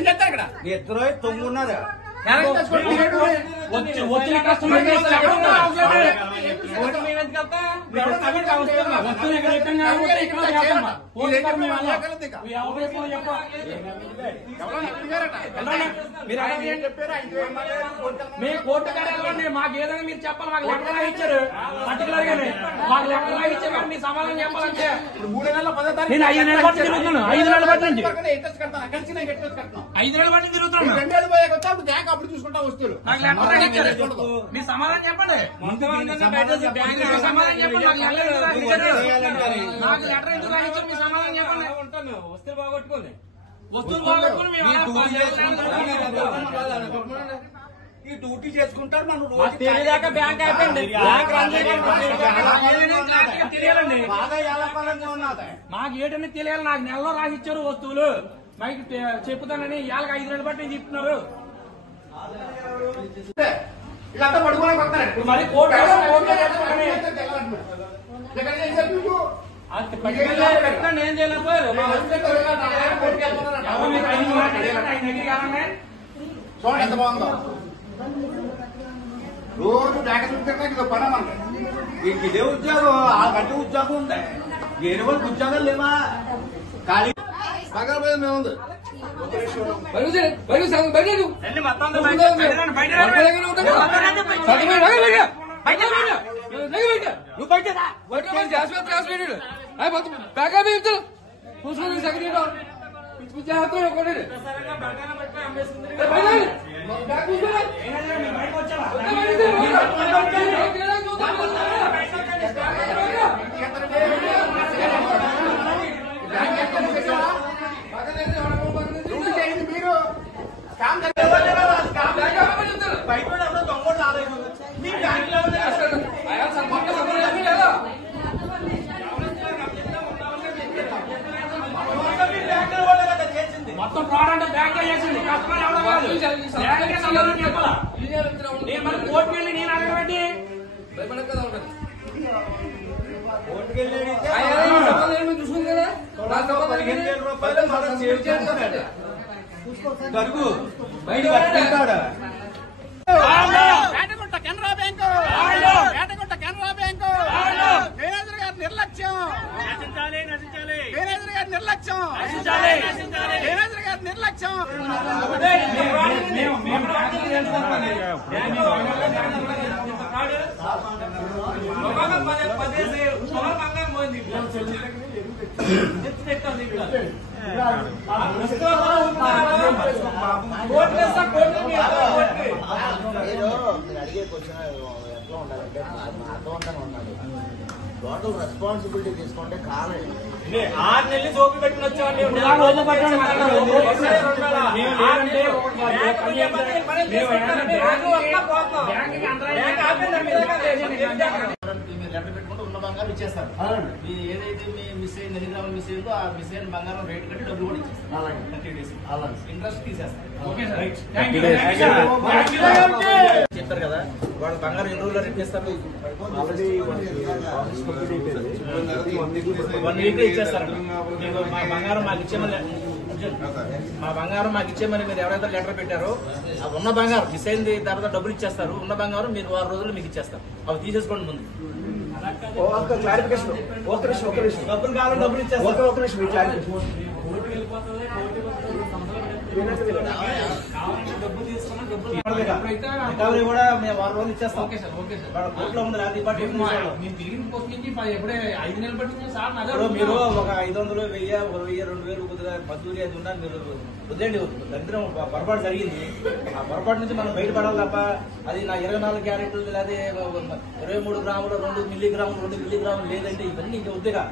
ఏం చేస్తారు ఇక్కడ? ఇద్దరు తొంగున్నారు. వచ్చిన కస్టమర్ మీ కోర్టు కార్యాలయండి. మాకు ఏదైనా మీరు చెప్పాలి. మాకు లెక్కలు రాయించారు పర్టికులర్ గానే. మాకు లెక్కలు రాయించారు కానీ మీ సమాధానం చెప్పాలంటే 3 నెలల 10వ తారీఖు నేను 5 నెలల బట్టి తిరుగుతున్నాను. 5 నెలల బట్టి నుంచి 5 నెలల బట్టి తిరుగుతున్నాను. 2 నెలలు పోయాక వచ్చి అప్పుడు బ్యాంక్ అప్పుడు చూసుకుంటా వస్తువులు. నాకు లెక్కలు రాయించారు. మీ సమాధానం చెప్పండి. సమాధానం చెప్పండి. నాకు లెటర్ ఎందుకు రాయించారు? మీ సమాధానం చెప్పండి. వస్తువులు బాగొట్టుకోండి. వస్తువులు బాగొట్టుకుని ఈ డ్యూటీ చేసుకుంటారు. మనం తెలియదాకా బ్యాంక్ అయిపోయింది. బ్యాంక్ తెలియాలండి. బాగా ఏళ్ళకాలంగా ఉన్నది. మాకు ఏటని తెలియాలి. నాకు నెలలో రాసిచ్చారు వస్తువులు. మాకు చెప్పుతానని ఇవాళకి 5 నెలలు బట్టి చెప్తున్నారు. వీళ్ళంతా పడుకోవడానికి వస్తారు. ఇప్పుడు మరి కోర్టు ఏం చేయలేదు. చూడండి ఎంత బాగుందో. రోజు బ్యాంక్ ఇది పని మనకి. ఇదే ఉద్యోగం. ఆ గట్టి ఉద్యోగం ఉంది. వేరే వాళ్ళకి ఉద్యోగాలు లేవా? ఖాళీ పగలపోయేది మేము ఉంది. మీరు మొత్తం ఫ్రాడ్ అంటే బ్యాంక్ చేసింది. కస్టమర్ ఎవడో కాదు. బ్యాంకే సమాధానం చెప్పాలా? నేను మరి కోర్టుకు వెళ్ళి నేను అడగబెట్టి చూసుకుంది కదా. 15,000 రూపాయలు మనం సేవ్ చేస్తాడు. గడుగు బయట Vetagunta Canara bank, Vetagunta Canara bank manager గారి నిర్లక్ష్యం, మేనేజర్ గారి నిర్లక్ష్యం, మేనేజర్ గారి నిర్లక్ష్యం. అడిగే క్వశ్చన్ ఎట్లా ఉండాలంటే అర్థవంతంగా ఉండాలి. టోటల్ రెస్పాన్సిబిలిటీ తీసుకుంటే కాలేదు. 6 నెలలు సోపి పెట్టుకుని వచ్చామండి. లెటర్ పెట్టుకుంటే ఉన్న బంగారం ఇచ్చేస్తారు. ఏదైతే మీ మిస్ అయింది, ఎన్ని గ్రాములు మిస్ అయిందో ఆ మిస్ అయిన బంగారం రేట్ కట్టి డబ్బులు కూడా ఇచ్చేస్తారు. 30 days ఇంట్రెస్ట్ తీసేస్తారు. చెప్తారు కదా వాళ్ళు బంగారం ఎన్ని రోజుల్లో రిప్పిస్తారు. 1 week ఇచ్చేస్తారు. మా బంగారం మాకు ఇచ్చేమని మీరు ఎవరైతే లెటర్ పెట్టారో ఉన్న బంగారం మిస్ అయింది తర్వాత డబ్బులు ఇచ్చేస్తారు. ఉన్న బంగారం మీరు 6 రోజులు మీకు ఇచ్చేస్తారు. అవి తీసేసుకోండి ముందు. డబ్బులు కావాలి, డబ్బులు ఇచ్చేస్తారు. రికవరీ కూడా మేము 6 రోజులు ఇచ్చేస్తాం. కోర్టులో ఉంది. మీరు ఒక 500, 1000, 2000 కొద్దిగా మద్దూరి అది ఉన్నారు. మీరు వద్దండి, దరిద్రం పొరపాటు జరిగింది. ఆ పొరపాటు నుంచి మనం బయటపడాలి తప్ప అది నా 24 క్యారెట్లు లేదా 23 గ్రాములు 2 మిల్లీగ్రాములు లేదంటే ఇవన్నీ ఇంకా వద్దుగా.